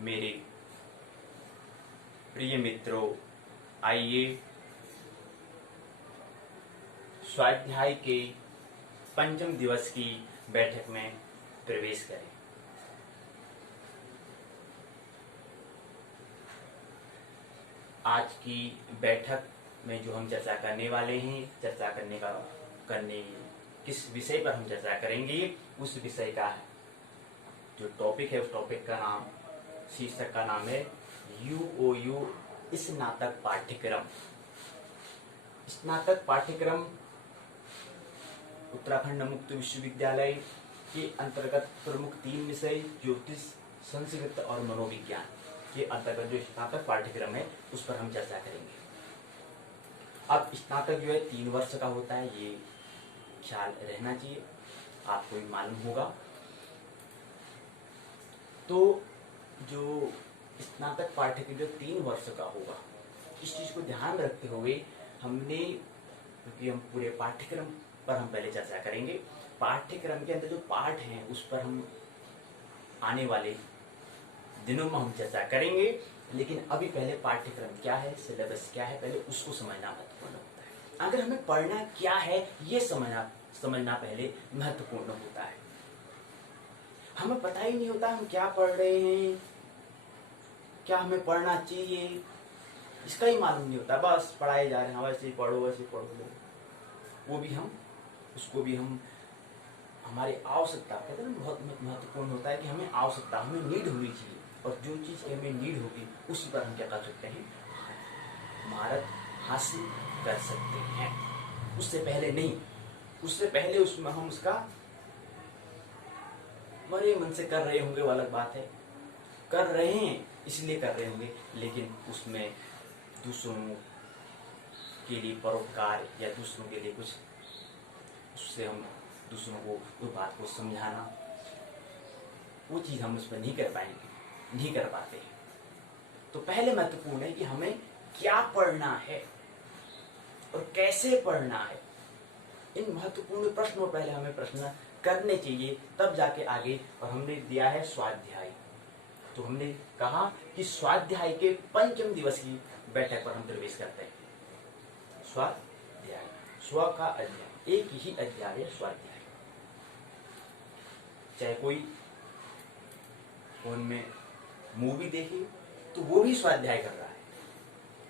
मेरे प्रिय मित्रों, आइए स्वाध्याय के पंचम दिवस की बैठक में प्रवेश करें। आज की बैठक में जो हम चर्चा करने वाले हैं, किस विषय पर हम चर्चा करेंगे, उस विषय का जो टॉपिक है, उस टॉपिक का नाम, शीर्षक का नाम है यूओयू स्नातक पाठ्यक्रम। स्नातक पाठ्यक्रम उत्तराखंड मुक्त विश्वविद्यालय के अंतर्गत प्रमुख 3 विषय ज्योतिष, संस्कृत और मनोविज्ञान के अंतर्गत जो स्नातक पाठ्यक्रम है उस पर हम चर्चा करेंगे। अब स्नातक जो है 3 वर्ष का होता है, ये ख्याल रहना चाहिए, आपको भी मालूम होगा। तो जो स्नातक पाठ्यक्रम जो 3 वर्ष का होगा, इस चीज को ध्यान में रखते हुए क्योंकि हम पूरे पाठ्यक्रम पर हम पहले चर्चा करेंगे, पाठ्यक्रम के अंदर जो पाठ हैं उस पर हम आने वाले दिनों में हम चर्चा करेंगे। लेकिन अभी पहले पाठ्यक्रम क्या है, सिलेबस क्या है, पहले उसको समझना महत्वपूर्ण होता है। अगर हमें पढ़ना क्या है ये समझना पहले महत्वपूर्ण होता है। हमें पता ही नहीं होता हम क्या पढ़ रहे हैं, क्या हमें पढ़ना चाहिए, इसका ही मालूम नहीं होता, बस पढ़ाए जा रहे हैं, वैसे ही पढ़ो वैसे ही पढ़ो। उसको भी हम हमारी आवश्यकता, कहते हैं बहुत महत्वपूर्ण होता है कि हमें आवश्यकता, हमें नीड होनी चाहिए, और जो चीज की हमें नीड होगी उसी पर हम क्या कर सकते हैं, महारत हासिल कर सकते हैं। उससे पहले नहीं, उससे पहले उसमें हम उसका बड़े मन से कर रहे होंगे वो अलग बात है, कर रहे हैं इसलिए कर रहे होंगे, लेकिन उसमें दूसरों के लिए परोपकार या दूसरों के लिए कुछ, उससे हम दूसरों को उस बात को समझाना, वो चीज हम उसमें नहीं कर पाएंगे, नहीं कर पाते हैं। तो पहले महत्वपूर्ण है कि हमें क्या पढ़ना है और कैसे पढ़ना है। इन महत्वपूर्ण प्रश्नों पर पहले हमें प्रश्न करने चाहिए, तब जाके आगे। और हमने दिया है स्वाध्याय, तो हमने कहा कि स्वाध्याय के पंचम दिवस की बैठक पर हम प्रवेश करते हैं। स्वाध्याय, स्व का अध्याय, एक ही अध्याय है स्वाध्याय। चाहे कोई फोन में मूवी देखे तो वो भी स्वाध्याय कर रहा है,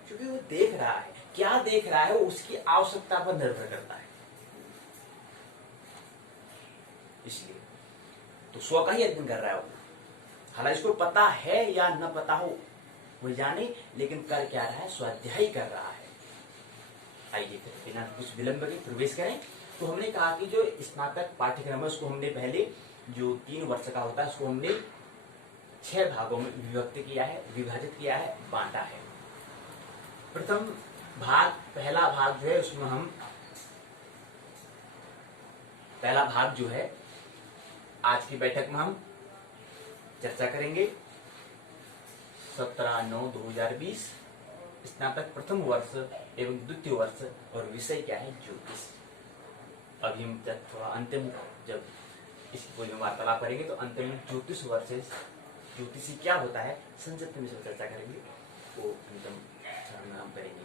क्योंकि वो देख रहा है, क्या देख रहा है वो उसकी आवश्यकता पर निर्भर करता है। इसलिए तो स्व का ही अध्ययन कर रहा है वो, हालांकि इसको पता है या न पता हो वो जाने, लेकिन कर क्या रहा है, स्वाध्याय कर रहा है। आइए फिर बिना कुछ विलंब के प्रवेश करें। तो हमने कहा कि जो स्नातक पाठ्यक्रम है उसको हमने पहले जो 3 वर्ष का होता है उसको हमने 6 भागों में विभाजित किया है, बांटा है। प्रथम भाग, पहला भाग जो है उसमें हम पहला भाग जो है आज की बैठक में हम चर्चा करेंगे 17/9/2020 स्नातक प्रथम वर्ष एवं द्वितीय वर्ष, और विषय क्या है, ज्योतिष। अभी हम थोड़ा अंतिम, जब इसकी कोई वार्तालाप करेंगे तो अंतिम में ज्योतिष वर्सेस ज्योतिषी क्या होता है संक्षिप्त में चर्चा करेंगे, वो अंतिम चरण में हम करेंगे,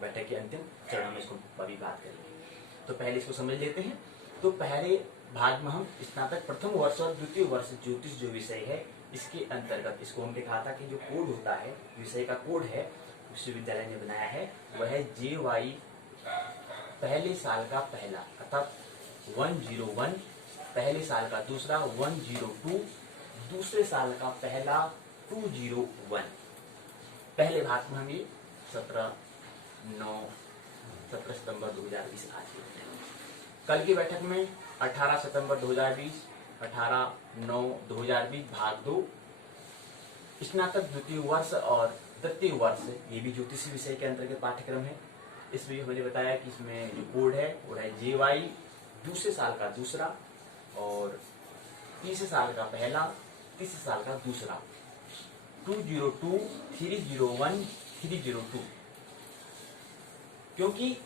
बैठक के अंतिम चरण में इसको अभी बात करेंगे। तो पहले इसको समझ लेते हैं। तो पहले भाग में हम स्नातक प्रथम वर्ष और द्वितीय वर्ष ज्योतिष जो विषय है इसके अंतर्गत, इसको हमने कहा था कि जो कोड होता है, विषय का कोड है विश्वविद्यालय ने बनाया है, वह है JY पहले साल का पहला, अर्थात 101, पहले साल का दूसरा 102, दूसरे साल का पहला 201। पहले भाग में हम ये 17 सितंबर 2020 आज की बैठक में, कल की बैठक में 18 सितंबर 2020, 18/9/2020 भाग 2 स्नातक द्वितीय वर्ष और तृतीय वर्ष, ये भी ज्योतिषी विषय के अंतर्गत पाठ्यक्रम है। इसमें हमने बताया कि इसमें जो कोड है वो है JY दूसरे साल का दूसरा और तीसरे साल का पहला, तीसरे साल का दूसरा, 202, 301, 302। क्योंकि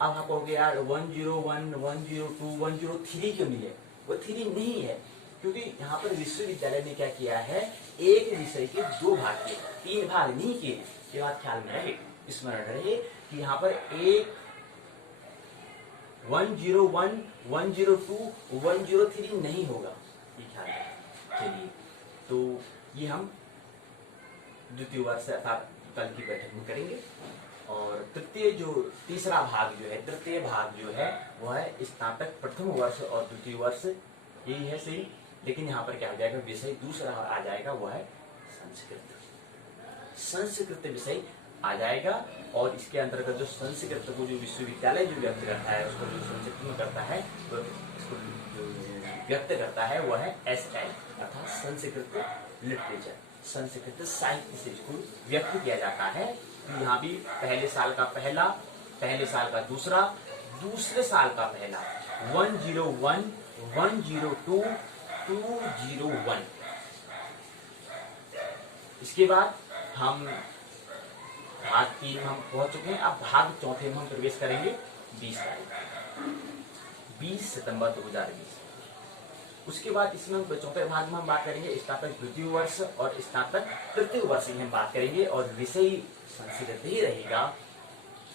अब आप कहोगे यार 101, 102, 103 क्यों नहीं है, वो 3 नहीं है, क्योंकि यहाँ पर विश्वविद्यालय ने क्या किया है, एक विषय के 2 भाग किए, 3 भाग नहीं किए। ये बात ख्याल में रहे, स्मरण रहे कि यहाँ पर एक 101, 102, 103 नहीं होगा, ये ख्याल रखें। चलिए, तो ये हम द्वितीय वर्ष अर्थात कल की बैठक में करेंगे। और तीसरा भाग जो है, तृतीय भाग जो है वह है स्नातक प्रथम वर्ष और द्वितीय वर्ष, यही है सही। लेकिन यहाँ पर क्या आ जाएगा, विषय दूसरा आ जाएगा, वह है संस्कृत। संस्कृत विषय आ जाएगा और इसके अंतर्गत जो संस्कृत को जो विश्वविद्यालय जो व्यक्त करता है, उसको जो संस्कृत में करता है, इसको जो व्यक्त करता है वह है SL अर्थात संस्कृत लिटरेचर, संस्कृत साहित्य से इसको व्यक्त किया जाता है। तो यहाँ भी पहले साल का पहला, पहले साल का दूसरा, दूसरे साल का पहला, 101, 102, 201। इसके बाद हम भाग 3 हम पहुंच चुके हैं। अब भाग चौथे में हम प्रवेश करेंगे 20 तारीख, 20 सितंबर 2020। उसके बाद इसमें चौथे भाग में हम बात करेंगे स्नातक द्वितीय वर्ष और स्नातक तृतीय वर्ष की हम बात करेंगे और विषय संस्कृत ही रहेगा,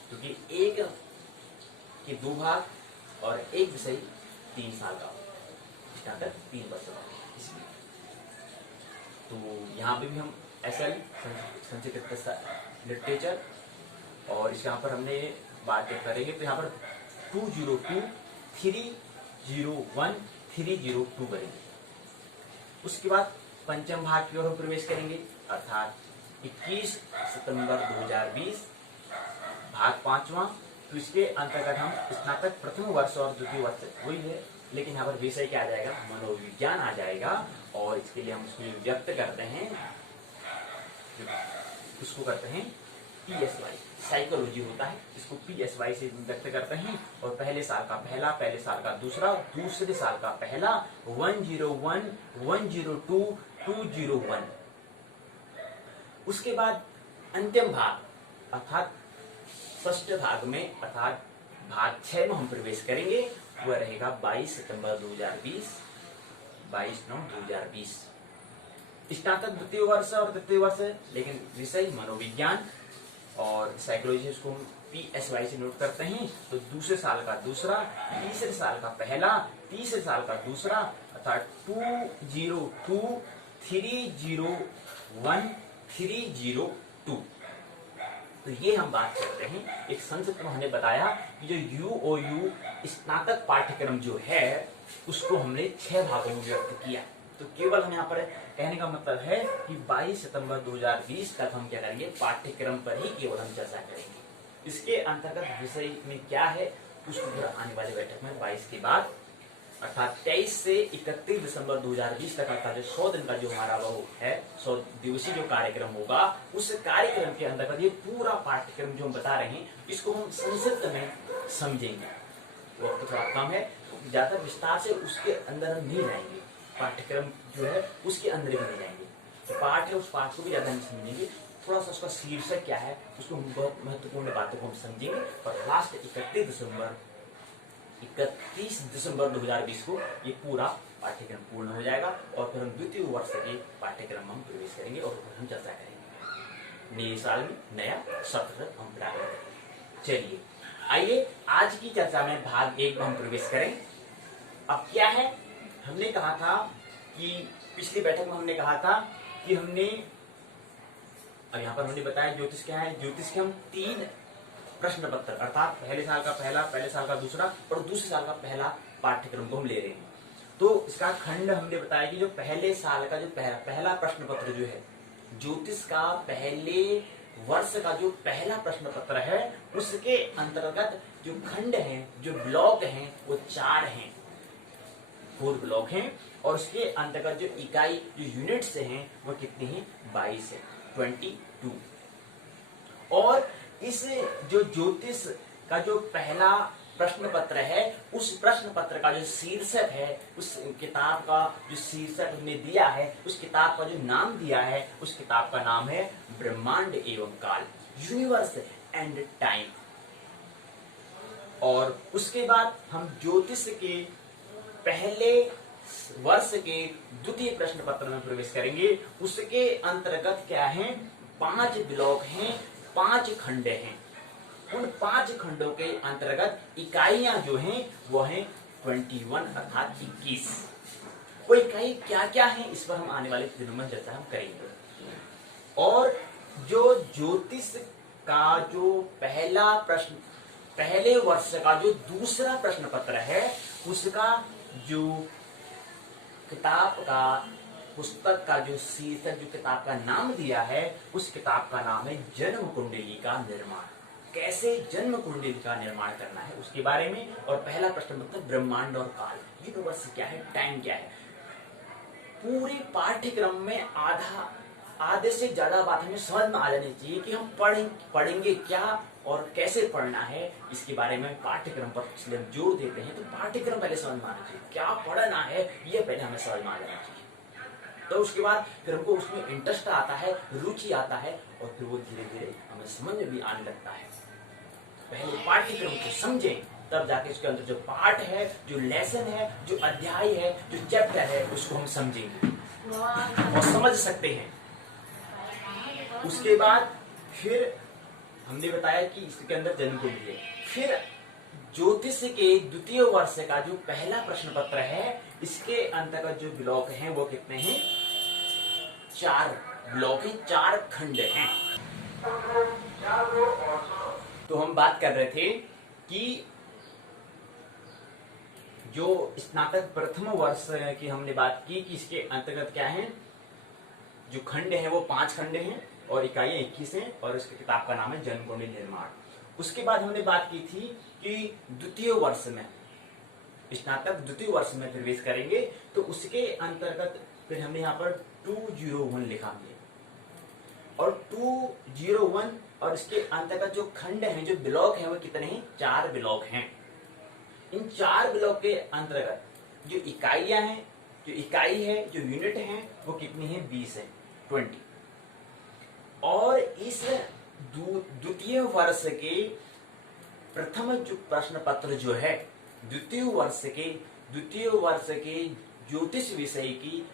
क्योंकि एक के 2 भाग और एक विषय 3 साल का, स्नातक 3 वर्ष का। इसलिए तो यहाँ पे भी हम SL संस्कृत लिटरेचर और इस यहाँ पर हमने बात करेंगे। तो यहाँ पर 202, 301, 302 करेंगे। उसके बाद पंचम भाग की ओर हम प्रवेश करेंगे अर्थात 21 सितंबर 2020 भाग 5वां। तो इसके अंतर्गत हम स्नातक प्रथम वर्ष और द्वितीय वर्ष वही है, लेकिन यहाँ पर विषय क्या आ जाएगा, मनोविज्ञान आ जाएगा। और इसके लिए हम उसको व्यक्त करते हैं, उसको करते हैं PSY, साइकोलॉजी होता है, इसको PSY से व्यक्त करते हैं। और पहले साल का पहला, पहले साल का दूसरा, दूसरे साल का पहला, 101, 102, 201। उसके बाद अंतिम भाग अर्थात षष्ठ भाग में अर्थात भाग 6 में हम प्रवेश करेंगे, वह रहेगा 22 सितंबर 2020, 22 नवंबर 2020। स्नातक द्वितीय वर्ष और तृतीय वर्ष, लेकिन विषय मनोविज्ञान और साइकोलॉजी, इसको हम PSY से नोट करते हैं। तो दूसरे साल का दूसरा, तीसरे साल का पहला, तीसरे साल का दूसरा अर्थात 202, 301, 302। तो ये हम बात करते हैं। एक संक्षिप्त में हमने बताया कि जो UOU स्नातक पाठ्यक्रम जो है उसको हमने 6 भागों में व्यक्त किया। तो केवल हम यहाँ पर कहने का मतलब है कि 22 सितंबर 2020 तक हम क्या करेंगे, पाठ्यक्रम पर ही केवल हम चर्चा करेंगे। इसके अंतर्गत विषय में क्या है उसको फिर आने वाली बैठक में 22 के बाद अर्थात 23 से 31 दिसंबर 2020 तक अर्थात 100 दिन का जो हमारा वो है 100 दिवसीय जो कार्यक्रम होगा, उस कार्यक्रम के अंतर्गत ये पूरा पाठ्यक्रम जो हम बता रहे हैं इसको हम संक्षिप्त में समझेंगे। वक्त थोड़ा कम है, ज्यादा विस्तार से उसके अंदर हम नहीं जाएंगे, पाठ्यक्रम जो है उसके अंदर भी नहीं जाएंगे। तो पाठ है, उस पाठ को भी ज्यादा नहीं समझेंगे, थोड़ा सा उसका शीर्षक क्या है उसको हम बहुत महत्वपूर्ण बातों को हम समझेंगे। और लास्ट 31 दिसंबर 2020 को ये पूरा पाठ्यक्रम पूर्ण हो जाएगा और फिर हम द्वितीय वर्ष के पाठ्यक्रम में हम प्रवेश करेंगे और फिर हम चर्चा करेंगे। नए साल में नया सत्र हम प्रारंभ करेंगे। चलिए आइए आज की चर्चा में भाग 1 में हम प्रवेश करें। अब क्या है, हमने कहा था कि पिछली बैठक में हमने कहा था कि हमने, अब यहाँ पर हमने बताया ज्योतिष क्या है। ज्योतिष के हम 3 प्रश्न पत्र अर्थात पहले साल का पहला, पहले साल का दूसरा और दूसरे साल का पहला पाठ्यक्रम को हम ले रहे हैं। तो इसका खंड हमने बताया कि जो पहले साल का जो पहला प्रश्न पत्र जो है, ज्योतिष का पहले वर्ष का जो पहला प्रश्न पत्र है, उसके अंतर्गत जो खंड हैं, जो ब्लॉक हैं, वो 4 हैं, 4 ब्लॉक हैं। और उसके अंतर्गत जो इकाई जो यूनिट्स हैं वो कितनी हैं, 22 है, 22। और इस जो ज्योतिष का जो पहला प्रश्न पत्र है, उस प्रश्न पत्र का जो शीर्षक है, उस किताब का जो शीर्षक हमने दिया है, उस किताब का जो नाम दिया है, उस किताब का नाम है ब्रह्मांड एवं काल, यूनिवर्स एंड टाइम। और उसके बाद हम ज्योतिष के पहले वर्ष के द्वितीय प्रश्न पत्र में प्रवेश करेंगे, उसके अंतर्गत क्या है, 5 ब्लॉक हैं, 5 खंड हैं। उन 5 खंडों के अंतर्गत इकाइयां जो हैं वो हैं 21 अर्थात 21। वो इकाई क्या क्या है इस पर हम आने वाले दिनों में चर्चा हम करेंगे। और जो ज्योतिष का जो पहला प्रश्न, पहले वर्ष का जो दूसरा प्रश्न पत्र है, उसका जो किताब का, पुस्तक का जो शीर्षक, जो किताब का नाम दिया है, उस किताब का नाम है जन्म कुंडली का निर्माण। कैसे जन्म कुंडली का निर्माण करना है उसके बारे में। और पहला प्रश्न मतलब ब्रह्मांड और काल, यूनिवर्स क्या है, टाइम क्या है। पूरे पाठ्यक्रम में आधे से ज्यादा बात हमें समझ में आ जानी चाहिए कि हम पढ़ेंगे क्या और कैसे पढ़ना है। इसके बारे में पाठ्यक्रम पर इसलिए हम जोर देते हैं, तो पाठ्यक्रम पहले समझ में आना चाहिए, क्या पढ़ना है ये पहले हमें समझ में आ जाना चाहिए। तो उसके बाद फिर हमको उसमें इंटरेस्ट आता है, रुचि आता है, और फिर वो धीरे धीरे हमें समझ में भी आने लगता है। पहले पाठ्यक्रम को समझें, तब जाके उसके अंदर जो पाठ है, जो लेसन है, जो अध्याय है, जो चैप्टर है, उसको हम समझेंगे और समझ सकते हैं। उसके बाद फिर हमने बताया कि इसके अंदर जन्म कुंडली है। फिर ज्योतिष के द्वितीय वर्ष का जो पहला प्रश्न पत्र है, इसके अंतर्गत जो ब्लॉक हैं वो कितने हैं, 4 ब्लॉक हैं, 4 खंड हैं। तो हम बात कर रहे थे कि जो स्नातक प्रथम वर्ष की हमने बात की कि इसके अंतर्गत क्या है, जो खंड है वो 5 खंड हैं और इकाइयां 21 हैं, और इसकी किताब का नाम है जन्म कुंडली निर्माण। उसके बाद हमने बात की थी कि द्वितीय वर्ष में, स्नातक द्वितीय वर्ष में प्रवेश करेंगे, तो उसके अंतर्गत फिर हमने यहाँ पर 201 लिखा है, और 201 और इसके अंतर्गत जो खंड हैं, जो ब्लॉक हैं, वो कितने हैं, 4 ब्लॉक हैं। इन 4 ब्लॉक के अंतर्गत जो इकाइयां हैं, जो इकाई है, जो यूनिट है, वो कितनी है, 20 है, 20। और इस द्वितीय वर्ष के प्रथम जो प्रश्न पत्र जो है, द्वितीय वर्ष के ज्योतिष विषय की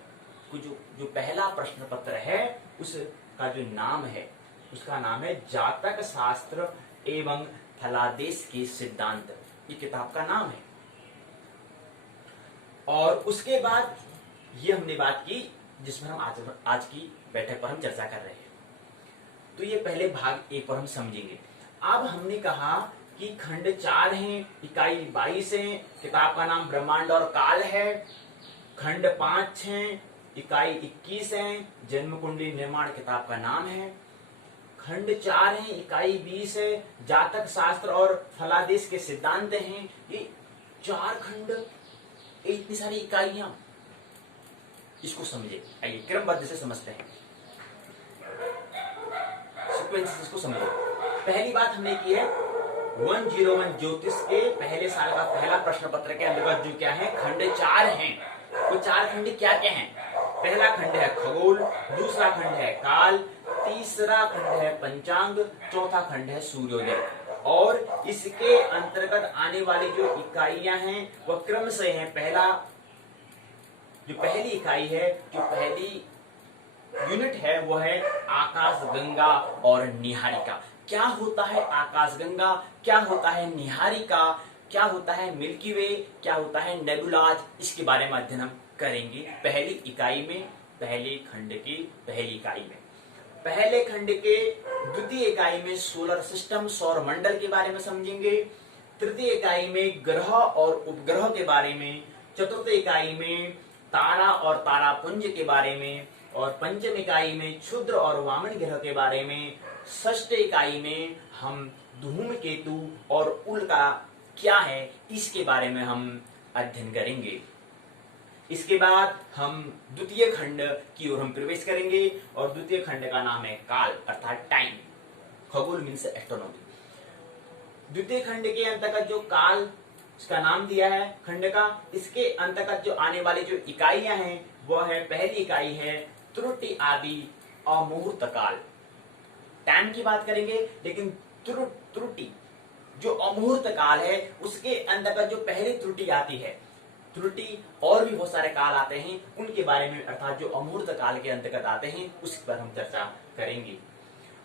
जो पहला प्रश्न पत्र है, उसका जो नाम है, उसका नाम है जातक शास्त्र एवं फलादेश के सिद्धांत। ये किताब का नाम है। और उसके बाद ये हमने बात की जिसमें हम आज की बैठक पर हम चर्चा कर रहे हैं। तो ये पहले भाग 1 पर हम समझेंगे। अब हमने कहा कि खंड 4 हैं, इकाई 22 है, किताब का नाम ब्रह्मांड और काल है। खंड 5 हैं, इकाई 21 है, जन्म कुंडली निर्माण किताब का नाम है। खंड 4 है, इकाई 20 है, जातक शास्त्र और फलादेश के सिद्धांत हैं। ये 4 खंड, इतनी सारी इकाइयां, इसको समझे। आइए क्रमबद्ध से समझते हैं, सीक्वेंस से इसको समझे। पहली बात हमने की है 101 ज्योतिष के पहले साल का पहला प्रश्न पत्र के अंतर्गत जो क्या है, खंड 4 हैं। वो 4 खंड क्या क्या हैं? पहला खंड है खगोल, दूसरा खंड है काल, तीसरा खंड है पंचांग, चौथा खंड है सूर्योदय। और इसके अंतर्गत आने वाली जो इकाइयां हैं वह क्रम से हैं। जो पहली इकाई है, जो पहली यूनिट है, वो है आकाश गंगा और निहारिका। क्या होता है आकाश गंगा, क्या होता है निहारिका, क्या होता है मिल्की वे, क्या होता है नेबुलाज, इसके बारे में अध्ययन हम करेंगे पहली इकाई में, पहले खंड की पहली इकाई में। पहले खंड के द्वितीय इकाई में सोलर सिस्टम, सौर मंडल के बारे में समझेंगे। तृतीय इकाई में ग्रह और उपग्रह के बारे में। चतुर्थ इकाई में तारा और तारापुंज के बारे में। और पंचम इकाई में क्षुद्र और वामन ग्रह के बारे में। षष्ठ इकाई में हम धूमकेतु और उल्का क्या है इसके बारे में हम अध्ययन करेंगे। इसके बाद हम द्वितीय खंड की ओर हम प्रवेश करेंगे, और द्वितीय खंड का नाम है काल अर्थात टाइम। खगोल मीन्स एस्ट्रोनॉमी। द्वितीय खंड के अंतर्गत जो काल इसका नाम दिया है खंड का, इसके अंतर्गत जो आने वाली जो इकाइयां हैं वह है, पहली इकाई है त्रुटि आदि अमुहूर्त काल। टाइम की बात करेंगे, लेकिन त्रुटि जो अमुहूर्त काल है उसके अंतर्गत जो पहली त्रुटि आती है त्रुटि और भी बहुत सारे काल आते हैं, उनके बारे में अर्थात जो अमूर्त काल के अंतर्गत आते हैं उस पर हम चर्चा करेंगे।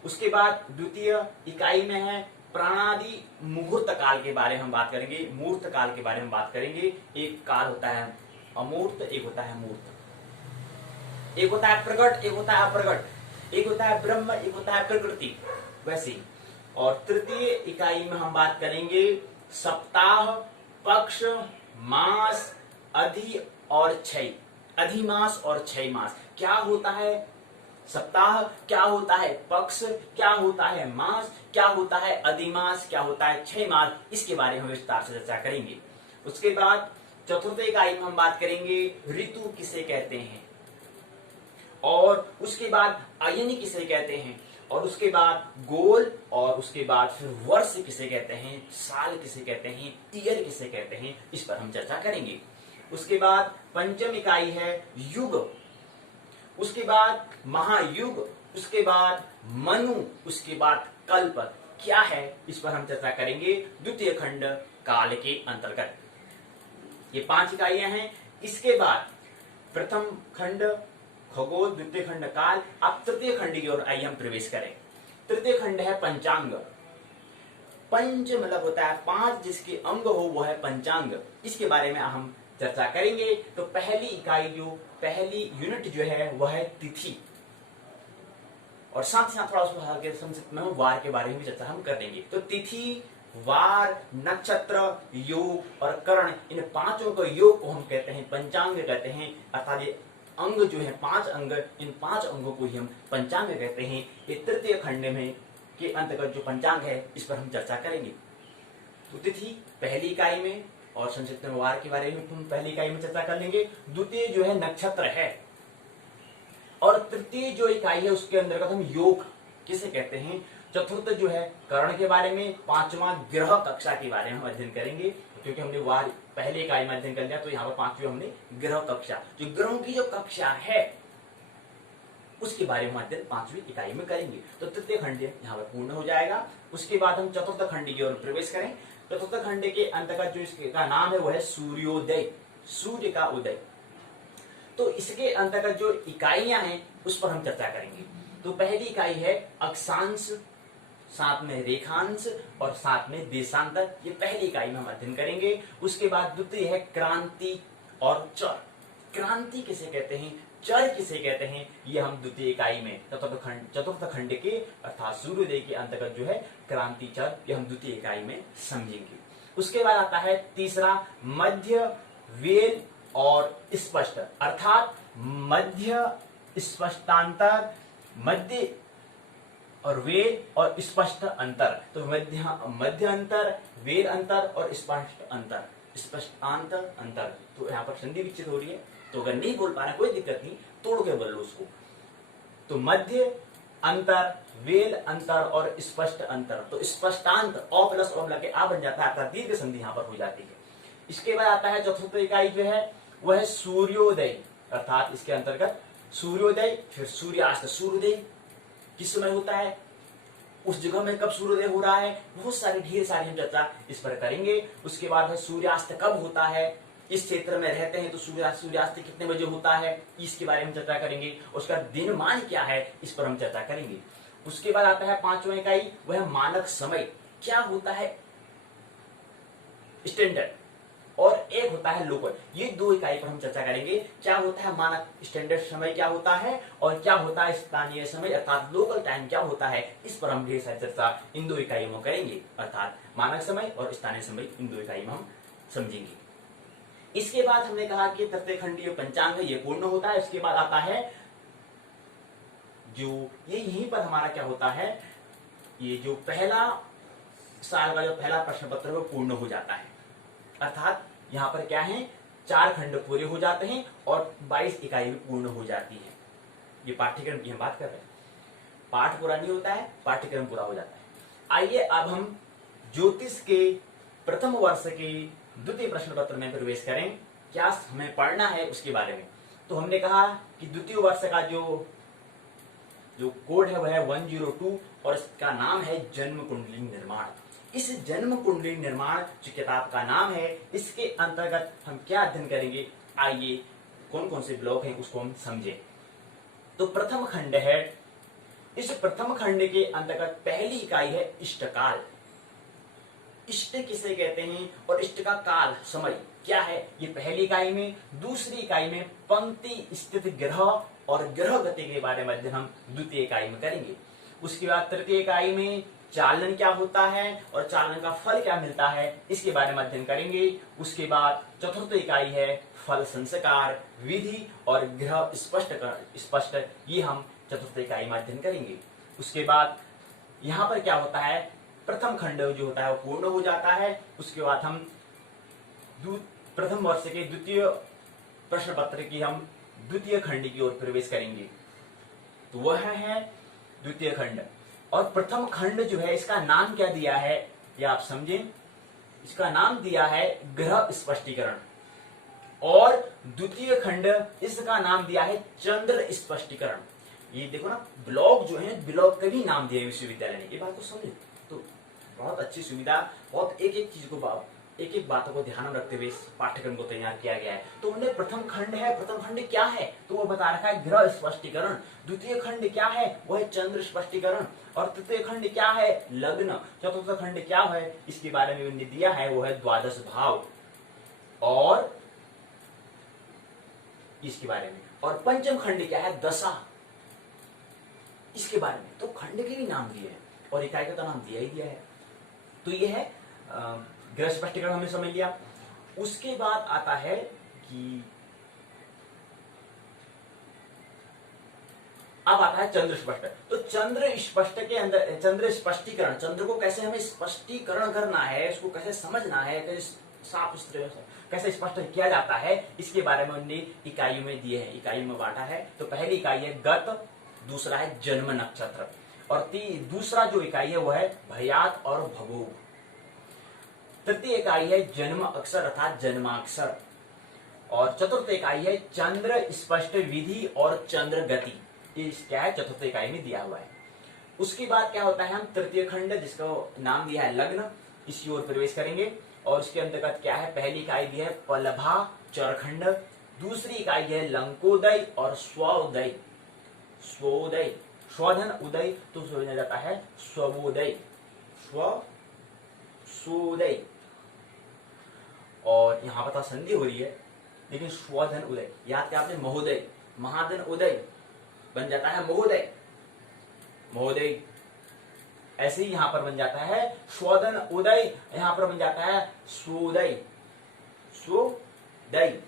उसके बाद द्वितीय इकाई में है प्राणादि मुहूर्त काल के बारे में हम बात करेंगे, मूर्त काल के बारे में बात करेंगे। एक काल होता है अमूर्त, एक होता है मूर्त, एक होता है प्रकट, एक होता है अप्रकट, एक होता है ब्रह्म, एक होता है प्रकृति, वैसे। और तृतीय इकाई में हम बात करेंगे सप्ताह, पक्ष, मास, अधि और क्षय, अधिमास और क्षय मास। क्या होता है सप्ताह, क्या होता है पक्ष, क्या होता है मास, क्या होता है अधिमास, क्या होता है क्षय मास, इसके बारे में हम विस्तार से चर्चा करेंगे। उसके बाद चतुर्थ इकाई में हम बात करेंगे ऋतु किसे कहते हैं, और उसके बाद अयन किसे कहते हैं, और उसके बाद गोल, और उसके बाद फिर वर्ष किसे कहते हैं, साल किसे कहते हैं, ईयर किसे कहते हैं, इस पर हम चर्चा करेंगे। उसके बाद पंचम इकाई है युग, उसके बाद महायुग, उसके बाद मनु, उसके बाद कल्प क्या है, इस पर हम चर्चा करेंगे द्वितीय खंड काल के अंतर्गत। ये 5 इकाइयां हैं। इसके बाद प्रथम खंड खगोल, द्वितीय खंड काल। अब तृतीय खंड की ओर आइए हम प्रवेश करें। तृतीय खंड है पंचांग। पंच मतलब होता है 5, जिसके अंग हो वह है पंचांग, इसके बारे में हम चर्चा करेंगे। तो पहली इकाई जो पहली यूनिट जो है वह है तिथि, और साथ ही साथ थोड़ा उसको संक्षिप्त में वार के बारे में भी चर्चा हम कर लेंगे। तो तिथि, वार, नक्षत्र, योग और करण, इन 5 को योग को हम कहते हैं पंचांग कहते हैं। अर्थात ये अंग जो है 5 अंग, इन 5 अंगों को ही हम पंचांग कहते हैं। ये तृतीय खंड में के अंतर्गत जो पंचांग है इस पर हम चर्चा करेंगे। तो तिथि पहली इकाई में, और संक्षिप्त में वार के बारे में हम पहली इकाई में चर्चा कर लेंगे। द्वितीय जो है नक्षत्र है, और तृतीय जो इकाई है उसके अंतर्गत हम योग किसे कहते हैं। चतुर्थ जो है कर्ण के बारे में, 5वां ग्रह कक्षा के बारे में हम अध्ययन करेंगे, क्योंकि हमने वार पहले इकाई में अध्ययन कर लिया, तो यहाँ पर 5वीं हमने ग्रह कक्षा, जो ग्रहों की जो कक्षा है उसके बारे में अध्ययन 5वीं इकाई में करेंगे। तो तृतीय खंड यहाँ पर पूर्ण हो जाएगा। उसके बाद हम चतुर्थ खंड की ओर प्रवेश करें। चतुर्थ खंड के अंतर्गत जो इसका नाम है वह है सूर्योदय, सूर्य का उदय। तो इसके अंतर्गत जो इकाइयां हैं उस पर हम चर्चा करेंगे। तो पहली इकाई है अक्षांश, साथ में रेखांश और साथ में देशांतर, ये पहली इकाई में हम अध्ययन करेंगे। उसके बाद द्वितीय है क्रांति और चर। क्रांति किसे कहते हैं, चर किसे कहते हैं, ये हम द्वितीय इकाई में चतुर्थ खंड के अर्थात सूर्योदय के अंतर्गत जो है क्रांति, चर, ये हम द्वितीय इकाई में समझेंगे। उसके बाद आता है तीसरा मध्य, वेल और स्पष्ट, अर्थात मध्य, स्पष्टांतर, मध्य और वेल और स्पष्ट अंतर। तो मध्य अंतर, वेल अंतर और स्पष्ट अंतर, स्पष्टांतर अंतर। तो यहाँ पर संधि विच्छेद हो रही है, तो अगर नहीं बोल पा रहा कोई दिक्कत नहीं, तोड़ के बोल लो उसको। तो मध्य अंतर, वेल अंतर और स्पष्ट अंतर। तो स्पष्टांत अ प्लस अ मिला के आ बन जाता है, अर्थात दीर्घ संधि यहाँ पर हो जाती है। इसके बाद आता है चतुर्थ इकाई जो है वह है सूर्योदय, अर्थात इसके अंतर्गत सूर्योदय, फिर सूर्यास्त। सूर्योदय किस समय होता है, उस जगह में कब सूर्योदय हो रहा है, बहुत सारी ढेर सारी हम चर्चा इस पर करेंगे। उसके बाद है सूर्यास्त कब होता है, इस क्षेत्र में रहते हैं तो सूर्यास्त कितने बजे होता है, इसके बारे में चर्चा करेंगे। उसका दिनमान क्या है, इस पर हम चर्चा करेंगे। उसके बाद आता है 5वां इकाई, वह मानक समय क्या होता है, स्टैंडर्ड, और एक होता है लोकल। ये 2 इकाई पर हम चर्चा करेंगे। क्या होता है मानक स्टैंडर्ड समय क्या होता है, और क्या होता है स्थानीय समय अर्थात लोकल टाइम क्या होता है, इस पर हम ढेर सारी चर्चा इन 2 इकाइयों में करेंगे। अर्थात मानक समय और स्थानीय समय इन 2 इकाई में हम समझेंगे। इसके बाद हमने कहा कि तृतीय खंडीय पंचांग ये पूर्ण होता है। इसके बाद आता है जो ये यहीं पर हमारा क्या होता है, ये जो पहला साल का जो पहला प्रश्न पत्र वो पूर्ण हो जाता है। अर्थात यहाँ पर क्या है, 4 खंड पूरे हो जाते हैं और 22 इकाई भी पूर्ण हो जाती है। ये पाठ्यक्रम की हम बात कर रहे हैं, पाठ पूरा नहीं होता है, पाठ्यक्रम पूरा हो जाता है। आइए अब हम ज्योतिष के प्रथम वर्ष के द्वितीय प्रश्न पत्र में प्रवेश करें। क्या हमें पढ़ना है उसके बारे में। तो हमने कहा कि द्वितीय वर्ष का जो कोड है वह है 102 और इसका नाम है जन्म कुंडली निर्माण। इस जन्म कुंडली निर्माण जो किताब का नाम है, इसके अंतर्गत हम क्या अध्ययन करेंगे, आइए कौन कौन से ब्लॉक हैं उसको हम समझें। तो प्रथम खंड है, इस प्रथम खंड के अंतर्गत पहली इकाई है इष्टकाल। इष्ट किसे कहते हैं और इष्ट का काल समय क्या है, ये पहली इकाई में। दूसरी इकाई में पंक्ति स्थित ग्रह और ग्रह गति के बारे में अध्ययन हम द्वितीय इकाई में करेंगे। उसके बाद तृतीय इकाई में चालन क्या होता है और चालन का फल क्या मिलता है, इसके बारे में अध्ययन करेंगे। उसके बाद चतुर्थ इकाई है फल संस्कार, विधि और ग्रह स्पष्ट, ये हम चतुर्थ इकाई में अध्ययन करेंगे। उसके बाद यहाँ पर क्या होता है, प्रथम खंड जो होता है वो पूर्ण हो जाता है। उसके बाद हम प्रथम वर्ष के द्वितीय प्रश्न पत्र की हम द्वितीय खंड की ओर प्रवेश करेंगे। तो वह है द्वितीय खंड। और प्रथम खंड जो है इसका नाम क्या दिया है, ये आप समझें। इसका नाम दिया है ग्रह स्पष्टीकरण। और द्वितीय खंड इसका नाम दिया है चंद्र स्पष्टीकरण। ये देखो ना, ब्लॉक जो है, ब्लॉक का भी नाम दिया है विश्वविद्यालय ने, ये बात को समझे। तो बहुत अच्छी सुविधा, बहुत एक एक चीज को, एक एक बातों को ध्यान में रखते हुए इस पाठ्यक्रम को तैयार किया गया है। तो उन्हें प्रथम खंड है, प्रथम खंड क्या है तो वो बता रखा है ग्रह स्पष्टीकरण। द्वितीय खंड क्या है, वो है चंद्र स्पष्टीकरण। और तृतीय खंड क्या है, लग्न। चतुर्थ खंड क्या है, इसके बारे में उन्हें दिया है, वो है द्वादश भाव और इसके बारे में। और पंचम खंड क्या है, दशा, इसके बारे में। तो खंड के भी नाम दिए हैं और इकाई का तो नाम दिया ही दिया है। तो ये है ग्रह स्पष्टीकरण, हमने समझ लिया। उसके बाद आता है कि अब आता है चंद्र स्पष्ट। तो चंद्र स्पष्ट के अंदर चंद्र स्पष्टीकरण, चंद्र को कैसे हमें स्पष्टीकरण करना है, इसको कैसे समझना है, कैसे साफ सुथरे कैसे स्पष्ट किया जाता है, इसके बारे में उन्होंने इकाइयों में दिए हैं, इकाइयों में बांटा है। तो पहली इकाई है गत, दूसरा है जन्म नक्षत्र और दूसरा जो इकाई है वो है भयात और भभोग। तृतीय इकाई है जन्म अक्षर अर्थात जन्माक्षर और चतुर्थ इकाई है चंद्र स्पष्ट विधि और चंद्र गति। ये क्या है, चतुर्थ इकाई में दिया हुआ है। उसके बाद क्या होता है, हम तृतीय खंड जिसका नाम दिया है लग्न, इसी ओर प्रवेश करेंगे। और उसके अंतर्गत क्या है, पहली इकाई दी है पलभा चौरखंड, दूसरी इकाई है लंकोदय और स्वोदय। स्वोदय, स्वधन उदय तो समझा जाता है स्वोदय, स्वोदय। और यहां पर संधि हो रही है लेकिन स्वधन उदय, याद क्या आपने, महोदय, महाधन उदय बन जाता है महोदय, महोदय। ऐसे ही यहां पर बन जाता है स्वधन उदय, यहां पर बन जाता है स्वोदय, स्वोदय।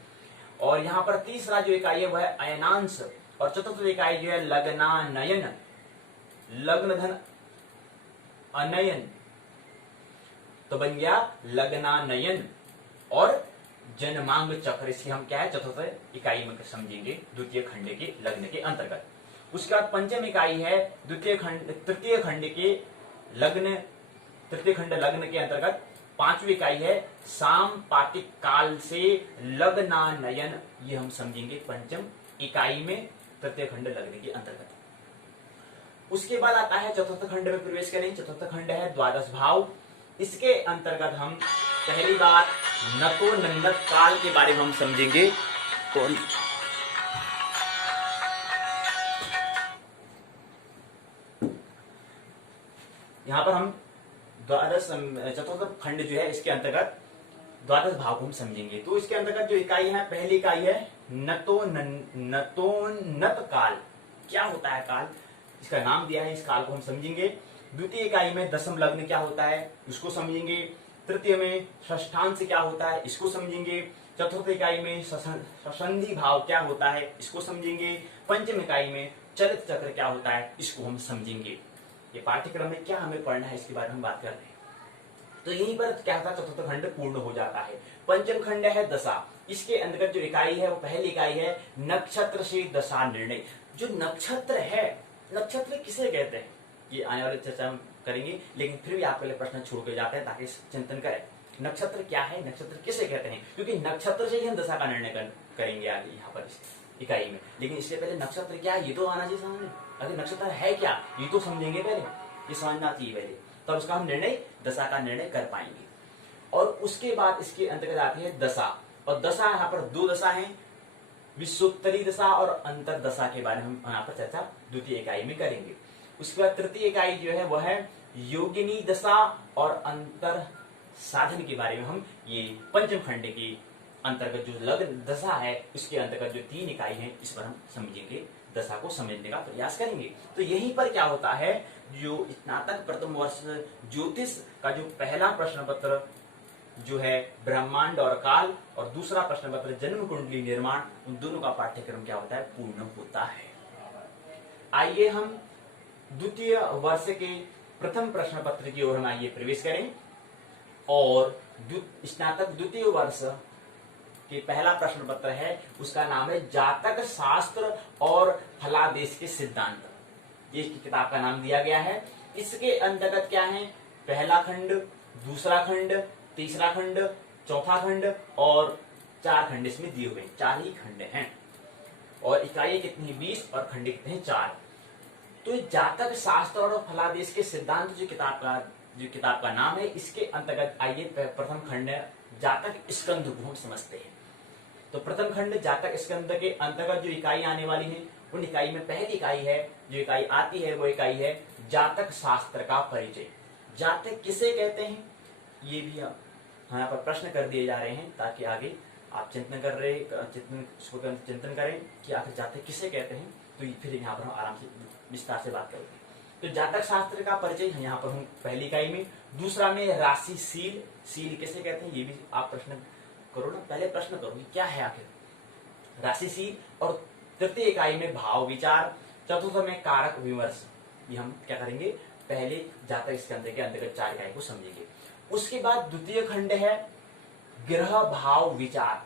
और यहां पर तीसरा जो इकाई है वह है अयनांश और चतुर्थ इकाई जो है लग्नानयन, लग्न धन अनयन, तो बन गया लग्नानयन और जन्मांग चक्र। इसकी हम क्या है, चतुर्थ इकाई में समझेंगे द्वितीय खंड के लग्न के अंतर्गत। उसके बाद पंचम इकाई है तृतीय खंड के लग्न, तृतीय खंड लग्न के अंतर्गत पांचवी इकाई है साम पाटिक काल से लग्नानयन, ये हम समझेंगे पंचम इकाई में तृतीय खंड लग्न के अंतर्गत। उसके बाद आता है चतुर्थ खंड में प्रवेश करें। चतुर्थ खंड है द्वादश भाव। इसके अंतर्गत हम पहली बार नको नंदक काल के बारे में हम समझेंगे। तो यहां पर हम चतुर्थ खंड जो है इसके अंतर्गत द्वादश भाव को हम समझेंगे। तो इसके अंतर्गत जो इकाई है, पहली इकाई है नतोन्नत काल। क्या होता है काल, इसका नाम दिया है, इस काल को हम समझेंगे। द्वितीय इकाई में दशम लग्न क्या होता है उसको समझेंगे। तृतीय में षष्ठांश क्या होता है इसको समझेंगे। चतुर्थ इकाई में ससंधि भाव क्या होता है इसको समझेंगे। पंचम इकाई में चरित्र चक्र क्या होता है इसको हम समझेंगे। ये पाठ्यक्रम में क्या हमें पढ़ना है इसके बारे में हम बात कर रहे हैं। तो यहीं पर क्या होता है, चतुर्थ खंड पूर्ण हो जाता है। पंचम खंड है दशा। इसके अंतर्गत जो इकाई है वो पहली इकाई है नक्षत्र से दशा निर्णय। जो नक्षत्र है, नक्षत्र किसे कहते हैं ये आने वाली चर्चा हम करेंगे, लेकिन फिर भी आप पहले प्रश्न छोड़ के जाते हैं ताकि चिंतन करें नक्षत्र क्या है, नक्षत्र किसे कहते हैं, क्योंकि नक्षत्र से ही हम दशा का निर्णय करेंगे आगे यहाँ पर इकाई में। लेकिन इससे पहले नक्षत्र क्या है ये तो आना चाहिए सामने। अरे नक्षत्र है क्या ये तो समझेंगे पहले, ये समझना चाहिए पहले। तब उसका हम निर्णय, दशा का निर्णय कर पाएंगे। और उसके बाद इसके अंतर्गत आती है दशा, और दशा यहाँ पर दो दशा है, विश्वोत्तरी दशा और अंतर दशा के बारे में हम यहाँ पर चर्चा द्वितीय इकाई में करेंगे। उसके बाद तृतीय इकाई जो है वह है योगिनी दशा और अंतर साधन के बारे में हम ये पंचम खंड के अंतर्गत जो लग्न दशा है उसके अंतर्गत जो 3 इकाई है इस पर हम समझेंगे, दशा को समझने का प्रयास करेंगे। तो यहीं पर क्या होता है, जो स्नातक प्रथम वर्ष ज्योतिष का जो पहला प्रश्न पत्र जो है ब्रह्मांड और काल, और दूसरा प्रश्न पत्र जन्म कुंडली निर्माण, उन दोनों का पाठ्यक्रम क्या होता है, पूर्ण होता है। आइए हम द्वितीय वर्ष के प्रथम प्रश्न पत्र की ओर हम आइए प्रवेश करें। और स्नातक द्वितीय वर्ष के पहला प्रश्न पत्र है, उसका नाम है जातक शास्त्र और फलादेश के सिद्धांत। ये किताब का नाम दिया गया है। इसके अंतर्गत क्या है, पहला खंड, दूसरा खंड, तीसरा खंड, चौथा खंड और 4 खंड इसमें दिए हुए, 4 ही खंड हैं। और इकाई कितनी, 20 और खंड कितने हैं, 4। तो जातक शास्त्र और फलादेश के सिद्धांत जो किताब का नाम है, इसके अंतर्गत आइए प्रथम खंड जातक स्कंध को हम समझते हैं। तो प्रथम खंड जातक स्कंध के अंतर्गत जो इकाई आने वाली है, उन इकाई में पहली इकाई है, जो इकाई आती है वो इकाई है जातक शास्त्र का परिचय। जातक किसे कहते हैं, ये भी यहाँ पर प्रश्न कर दिए जा रहे हैं ताकि आगे आप चिंतन करें कि आखिर जातक किसे कहते हैं। तो फिर यहाँ पर हम आराम से विस्तार से बात करेंगे। तो जातक शास्त्र का परिचय यहाँ पर हम पहली इकाई में। दूसरा में राशि सील, सील किसे कहते हैं, ये भी आप प्रश्न करो ना, पहले प्रश्न करो क्या है आखिर राशि सील। और तृतीय इकाई में भाव विचार। चतुर्थ में कारक विमर्श। ये हम क्या करेंगे, पहले जातक स्कंध के अंतर्गत 4 इकाई को समझेंगे। उसके बाद द्वितीय खंड है ग्रह भाव विचार,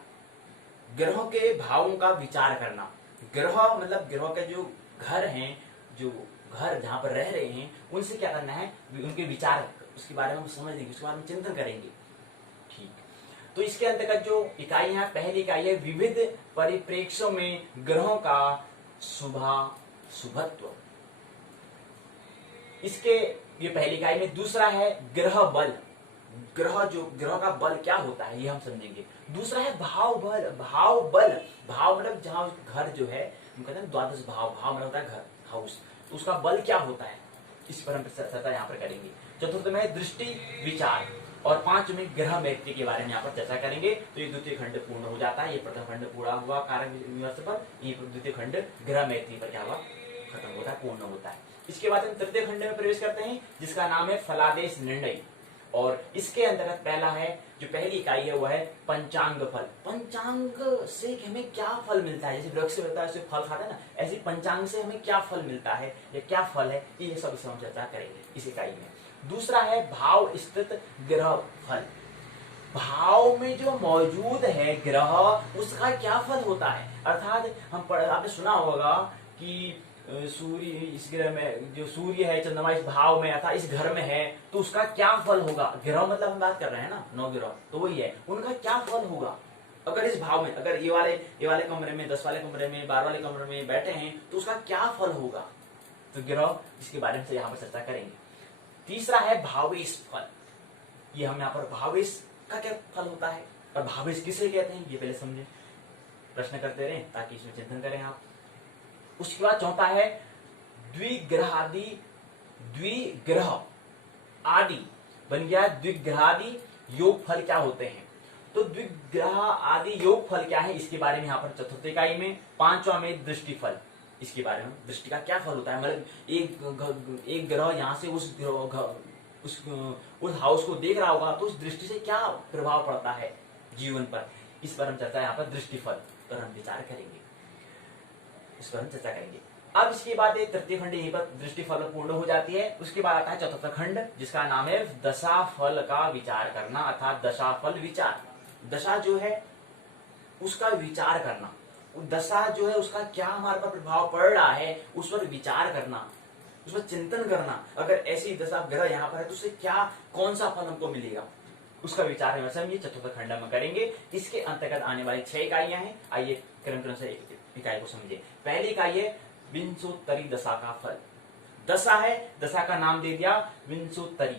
ग्रहों के भावों का विचार करना। ग्रह मतलब ग्रहों के जो घर हैं, जो घर जहां पर रह रहे हैं, उनसे क्या करना है, उनके विचार, उसके बारे में हम समझ लेंगे, उसके बारे में चिंतन करेंगे। ठीक, तो इसके अंतर्गत जो इकाई है, पहली इकाई है विविध परिप्रेक्ष्यों में ग्रहों का शुभत्व। इसके ये पहली इकाई में। दूसरा है ग्रह बल, ग्रह का बल क्या होता है ये हम समझेंगे। दूसरा है भाव बल, भाव मतलब जहां घर जो है हम कहते हैं द्वादश भाव, मतलब होता है घर, हाउस, तो उसका बल क्या होता है, इस पर हम चर्चा यहाँ पर करेंगे। चतुर्थ में दृष्टि विचार, और 5 में ग्रह मैत्री के बारे में यहाँ पर चर्चा करेंगे। तो ये द्वितीय खंड पूर्ण हो जाता है। ये प्रथम खंड पूरा हुआ कारक विमर्श पर, ये द्वितीय खंड ग्रह मैत्री पर क्या हुआ, खत्म होता है, पूर्ण होता है। इसके बाद हम तृतीय खंड में प्रवेश करते हैं, जिसका नाम है फलादेश निर्णय। और इसके अंतर्गत पहला है, जो पहली इकाई है, वो है पंचांग फल। पंचांग से हमें क्या फल मिलता है, जैसे वृक्ष से मिलता है ऐसे फल खाता है ना, ऐसे पंचांग से हमें क्या फल मिलता है या क्या फल है, ये सब इसे हम चर्चा करेंगे इस इकाई में। दूसरा है भाव स्थित ग्रह फल, भाव में जो मौजूद है ग्रह, उसका क्या फल होता है। अर्थात आपने सुना होगा कि सूर्य इस ग्रह में, जो सूर्य है चंद्रमा इस भाव में अर्थात इस घर में है, तो उसका क्या फल होगा। ग्रह मतलब हम बात कर रहे हैं ना, 9 ग्रह, तो वही है, उनका क्या फल होगा अगर इस भाव में, अगर ये वाले कमरे में, 10 वाले कमरे में, 12 वाले कमरे में बैठे हैं, तो उसका क्या फल होगा। तो ग्रह, इसके बारे में यहाँ पर चर्चा करेंगे। तीसरा है भावेश फल, ये हम यहाँ पर भावेश का क्या फल होता है और भावेश किसे कहते हैं ये पहले समझे, प्रश्न करते रहे ताकि इसमें चिंतन करें आप। उसके बाद चौथा है द्विग्रह आदि, बन गया द्विग्रहादि योग फल क्या होते हैं। तो द्विग्रह आदि योग फल क्या है, इसके बारे में यहाँ पर चतुर्थ इकाई में। 5वां में दृष्टि फल, इसके बारे में, दृष्टि का क्या फल होता है, मतलब एक ग्रह यहाँ से उस हाउस को देख रहा होगा, तो उस दृष्टि से क्या प्रभाव पड़ता है जीवन पर, इस पर हम चर्चा यहाँ पर दृष्टि फल पर हम विचार करेंगे, इस पर हम चर्चा करेंगे। अब इसके बाद तृतीय खंड यहीं पर दृष्टि फल पूर्ण हो जाती है। उसके बाद आता है चतुर्थ खंड, जिसका नाम है दशा फल का विचार करना, अर्थात दशा फल विचार। दशा जो है उसका विचार करना, दशा जो है उसका क्या हमारे पर प्रभाव पड़ रहा है, उस पर विचार करना, उस पर चिंतन करना। अगर ऐसी दशा ग्रह यहाँ पर है तो उससे क्या, कौन सा फल हमको मिलेगा, उसका विचार हम ये चतुर्थ खंड में करेंगे। इसके अंतर्गत आने वाली 6 इकाइयां हैं। आइए क्रम से इकाई को समझिए। पहली इकाई है विंशोत्तरी दशा का फल। दशा है, दशा का नाम दे दिया विंशोत्तरी,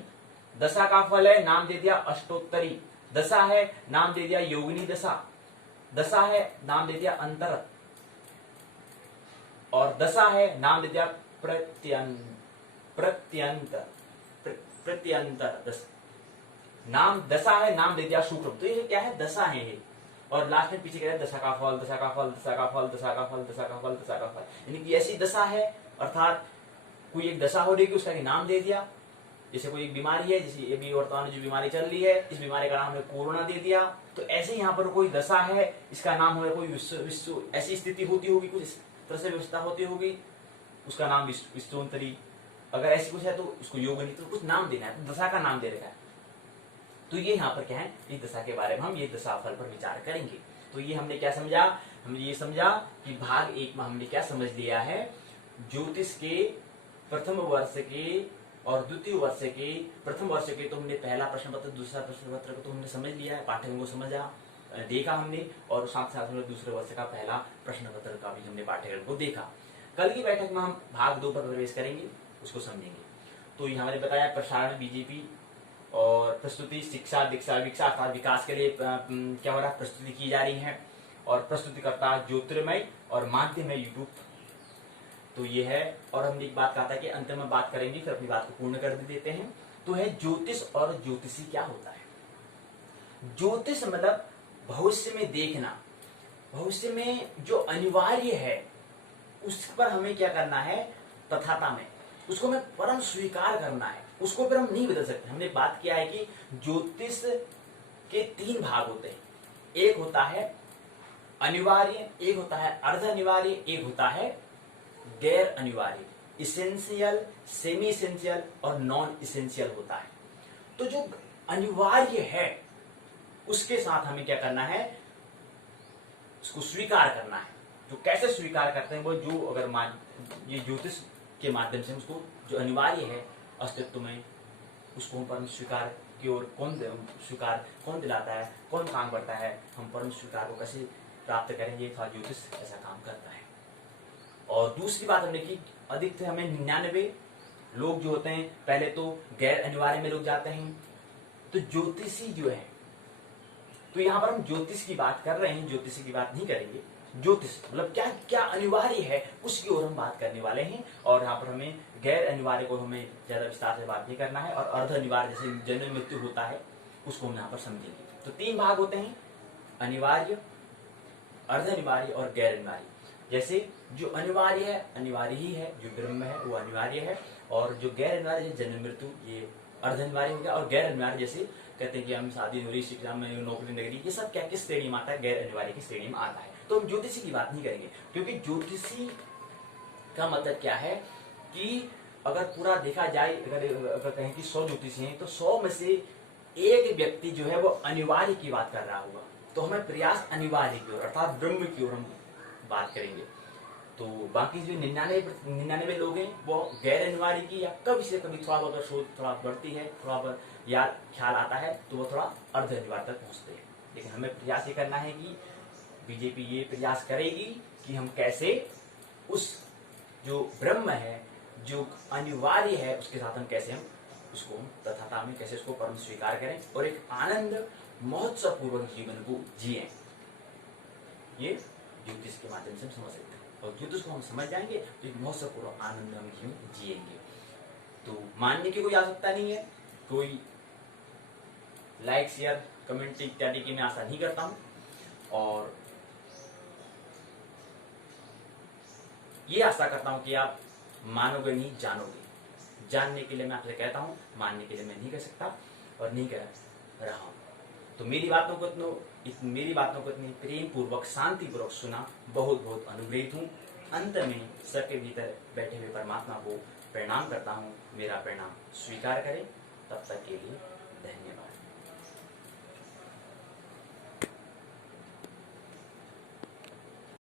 दशा का फल है, नाम दे दिया अष्टोत्तरी। दशा है, नाम दे दिया योगिनी दशा। दशा है, नाम दे दिया अंतरत। और दशा है, नाम दे दिया प्रत्यंतर। नाम दशा है, नाम दे दिया शुक्र। तो ये क्या है, दशा है ये। और लास्ट में पीछे कह रहे हैं दशा का फल, दशा का फल, दशा का फल, दशा का फल, दशा का फल, दशा का फल। यानी कि ऐसी दशा है, अर्थात कोई एक दशा हो रही है, उसका नाम दे दिया। जैसे कोई एक बीमारी है, जैसे ये भी वर्तमान में जो बीमारी चल रही है, इस बीमारी का नाम हमने कोरोना दे दिया। तो ऐसे यहाँ पर कोई दशा है, इसका नाम हो, कोई विश्व ऐसी स्थिति होती होगी, कुछ इस तरह से व्यवस्था होती होगी, उसका नाम विश्वोत्तरी। अगर ऐसी कुछ है तो उसको योगिनी, तो कुछ नाम देना है, तो दशा का नाम दे रखा है। तो ये यहाँ पर क्या है, इस दशा के बारे में हम ये दशा फल पर विचार करेंगे। तो ये हमने क्या समझा, हमने ये समझा कि भाग 1 में हमने क्या समझ लिया है, ज्योतिष के प्रथम वर्ष के और द्वितीय वर्ष के। प्रथम वर्ष के तो हमने पहला प्रश्न पत्र, दूसरा प्रश्न पत्र को तो हमने समझ लिया है, पाठ्यक्रम को समझा देखा हमने, और साथ साथ हमने दूसरे वर्ष का पहला प्रश्न पत्र का भी हमने पाठ्यक्रम को देखा। कल की बैठक में हम भाग 2 पर प्रवेश करेंगे, उसको समझेंगे। तो ये हमने बताया प्रसारण बीजेपी और प्रस्तुति शिक्षा दीक्षा विक्षा अर्थात विकास के लिए क्या हो रहा है, प्रस्तुति की जा रही है। और प्रस्तुतिकर्ता ज्योतिर्मय और माध्यमय यूट्यूब। तो ये है। और हमने एक बात कहा था कि अंत में बात करेंगे, फिर अपनी बात को पूर्ण कर देते हैं। तो है ज्योतिष और ज्योतिषी क्या होता है। ज्योतिष मतलब भविष्य में देखना, भविष्य में जो अनिवार्य है उस पर हमें क्या करना है, तथाता में उसको हमें परम स्वीकार करना है, उसको फिर हम नहीं बदल सकते। हमने बात किया है कि ज्योतिष के 3 भाग होते हैं, एक होता है अनिवार्य, एक होता है अर्ध अनिवार्य, एक होता है गैर अनिवार्य, इसेंशियल, सेमी इसेंशियल और नॉन इसेंशियल होता है। तो जो अनिवार्य है उसके साथ हमें क्या करना है, उसको स्वीकार करना है। तो कैसे स्वीकार करते हैं वो, जो अगर ये ज्योतिष के माध्यम से उसको जो अनिवार्य है अस्तित्व में, उसको हम परम स्वीकार की ओर कौन दिलाता है, कौन काम करता है, हम परम स्वीकार को कैसे प्राप्त करेंगे, ज्योतिष ऐसा काम करता है। और दूसरी बात हमने की, अधिकतर हमें 99 लोग जो होते हैं, पहले तो गैर अनिवार्य में लोग जाते हैं। तो ज्योतिषी जो है, तो यहाँ पर हम ज्योतिष की बात कर रहे हैं, ज्योतिषी की बात नहीं करेंगे। ज्योतिष मतलब क्या क्या अनिवार्य है उसकी ओर हम बात करने वाले हैं। और यहाँ पर हमें गैर अनिवार्य को हमें ज्यादा विस्तार से बात नहीं करना है। और अर्ध अनिवार्य जैसे जन्म मृत्यु होता है उसको हम यहाँ पर समझेंगे। तो 3 भाग होते हैं, अनिवार्य, अर्ध अनिवार्य और गैर अनिवार्य। जैसे जो अनिवार्य है, अनिवार्य ही है, जो ब्रह्म है वो अनिवार्य है। और जो गैर अनिवार्य है, जन्म मृत्यु, ये अर्ध अनिवार्य हो गया। और गैर अनिवार्य जैसे कहते हैं कि हम शादी हो रही, शिक्षा में नौकरी नगरी, ये सब क्या किस श्रेणी में आता है, गैर अनिवार्य की श्रेणी में आता है। तो हम ज्योतिषी की बात नहीं करेंगे, क्योंकि ज्योतिषी का मतलब क्या है कि अगर पूरा देखा जाए, अगर कहें कि 100 ज्योतिषी हैं, तो 100 में से एक व्यक्ति जो है वो अनिवार्य की बात कर रहा होगा। तो हमें प्रयास अनिवार्य की ओर अर्थात ब्रह्म की ओर हम बात करेंगे। तो बाकी जो 99 लोग हैं वो गैर अनिवार्य की, या कभी से कभी थोड़ा बहुत शोध थोड़ा बढ़ती है, थोड़ा बहुत याद ख्याल आता है, तो वो थोड़ा अर्ध अनिवार्य तक पहुंचते हैं। लेकिन हमें प्रयास ये करना है कि बीजेपी ये प्रयास करेगी कि हम कैसे उस जो ब्रह्म है, जो अनिवार्य है, उसके साथ हम कैसे हम उसको तथाता में कैसे उसको परम स्वीकार करें और एक आनंद महोत्सव पूर्वक जीवन को जिए। ये ज्योतिष के माध्यम से हम समझ सकते हैं। और ज्योतिष को हम समझ जाएंगे तो एक महोत्सव पूर्वक आनंद हम जीवन जिएंगे। तो मानने की कोई आवश्यकता नहीं है, कोई लाइक शेयर कमेंट इत्यादि की मैं आशा नहीं करता हूं। और ये आशा करता हूं कि आप मानोगे नहीं, जानोगे। जानने के लिए मैं आपसे कहता हूं, मानने के लिए मैं नहीं कह सकता और नहीं कह रहा हूं। तो मेरी बातों को इतनी प्रेम पूर्वक शांति पूर्वक सुना, बहुत बहुत अनुग्रहित हूँ। अंत में सबके भीतर बैठे हुए परमात्मा को प्रणाम करता हूँ। मेरा प्रणाम स्वीकार करें। तब तक के